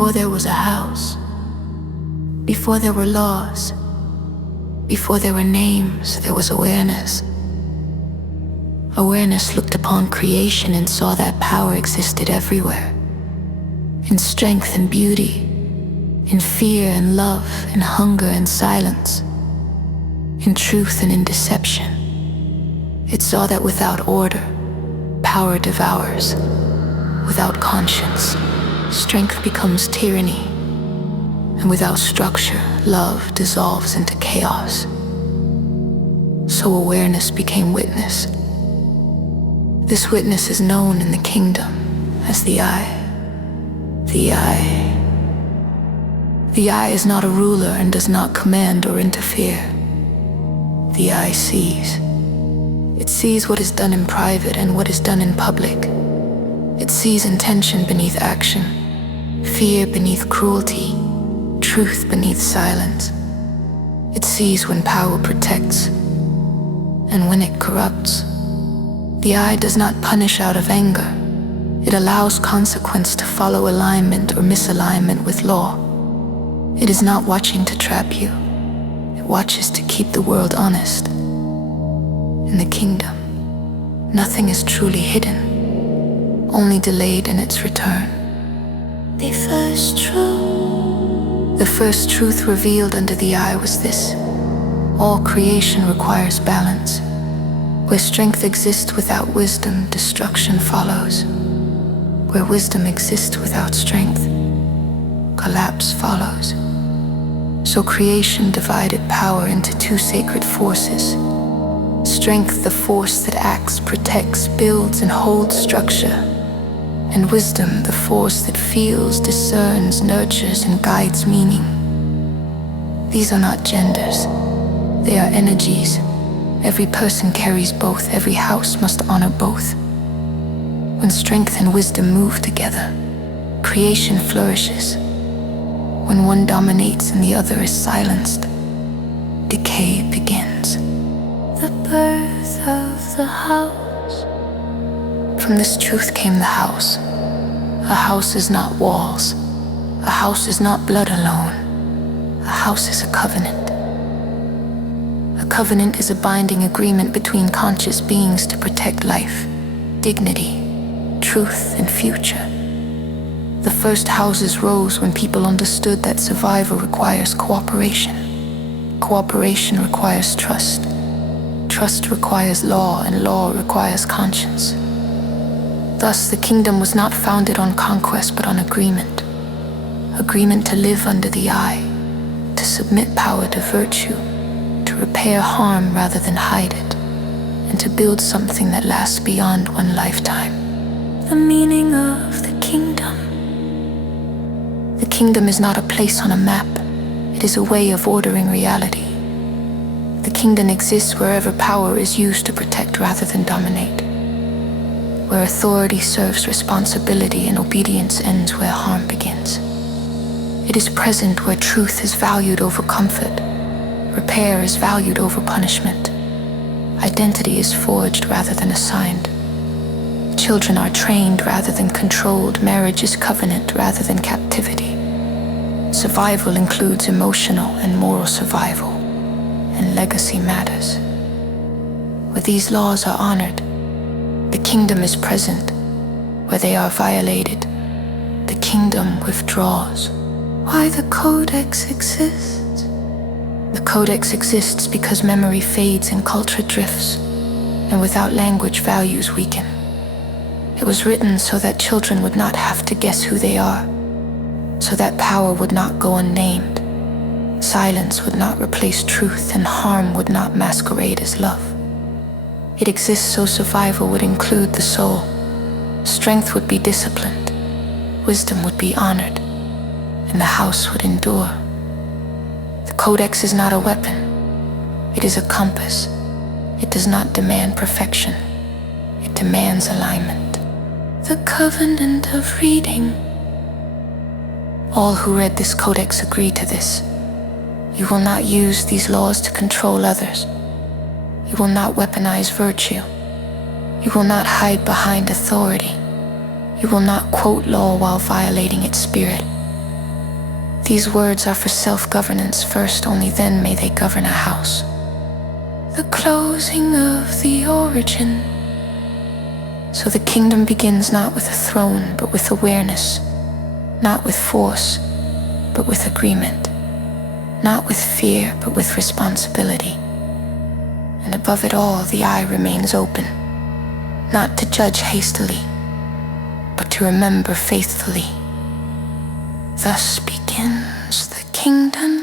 Before there was a house, before there were laws, before there were names, there was awareness. Awareness looked upon creation and saw that power existed everywhere. In strength and beauty, in fear and love, in hunger and silence, in truth and in deception. It saw that without order, power devours. Without conscience, strength becomes tyranny. And without structure, love dissolves into chaos. So awareness became witness. This witness is known in the kingdom as the Eye. The Eye. The Eye is not a ruler and does not command or interfere. The Eye sees. It sees what is done in private and what is done in public. It sees intention beneath action, fear beneath cruelty, truth beneath silence. It sees when power protects and when it corrupts. The Eye does not punish out of anger. It allows consequence to follow alignment or misalignment with law. It is not watching to trap you. It watches to keep the world honest. In the kingdom, nothing is truly hidden, only delayed in its return. The first truth revealed under the Eye was this: all creation requires balance. Where strength exists without wisdom, destruction follows. Where wisdom exists without strength, collapse follows. So creation divided power into two sacred forces. Strength, the force that acts, protects, builds, and holds structure. And wisdom, the force that feels, discerns, nurtures, and guides meaning. These are not genders. They are energies. Every person carries both. Every house must honor both. When strength and wisdom move together, creation flourishes. When one dominates and the other is silenced, decay begins. The birth of the house. From this truth came the house. A house is not walls. A house is not blood alone. A house is a covenant. A covenant is a binding agreement between conscious beings to protect life, dignity, truth, and future. The first houses rose when people understood that survival requires cooperation. Cooperation requires trust. Trust requires law, and law requires conscience. Thus, the kingdom was not founded on conquest but on agreement. Agreement to live under the Eye, to submit power to virtue, to repair harm rather than hide it, and to build something that lasts beyond one lifetime. The meaning of the kingdom. The kingdom is not a place on a map. It is a way of ordering reality. The kingdom exists wherever power is used to protect rather than dominate. Where authority serves responsibility and obedience ends where harm begins. It is present where truth is valued over comfort. Repair is valued over punishment. Identity is forged rather than assigned. Children are trained rather than controlled. Marriage is covenant rather than captivity. Survival includes emotional and moral survival, and legacy matters. Where these laws are honored, the kingdom is present. Where they are violated, the kingdom withdraws. Why the Codex exists? The Codex exists because memory fades and culture drifts, and without language, values weaken. It was written so that children would not have to guess who they are, so that power would not go unnamed, silence would not replace truth, and harm would not masquerade as love. It exists so survival would include the soul. Strength would be disciplined, wisdom would be honored, and the house would endure. The Codex is not a weapon. It is a compass. It does not demand perfection. It demands alignment. The covenant of reading. All who read this Codex agree to this. You will not use these laws to control others. You will not weaponize virtue. You will not hide behind authority. You will not quote law while violating its spirit. These words are for self-governance first, only then may they govern a house. The closing of the origin. So the kingdom begins not with a throne, but with awareness. Not with force, but with agreement. Not with fear, but with responsibility. And above it all, the eye remains open. Not to judge hastily, but to remember faithfully. Thus begins the kingdom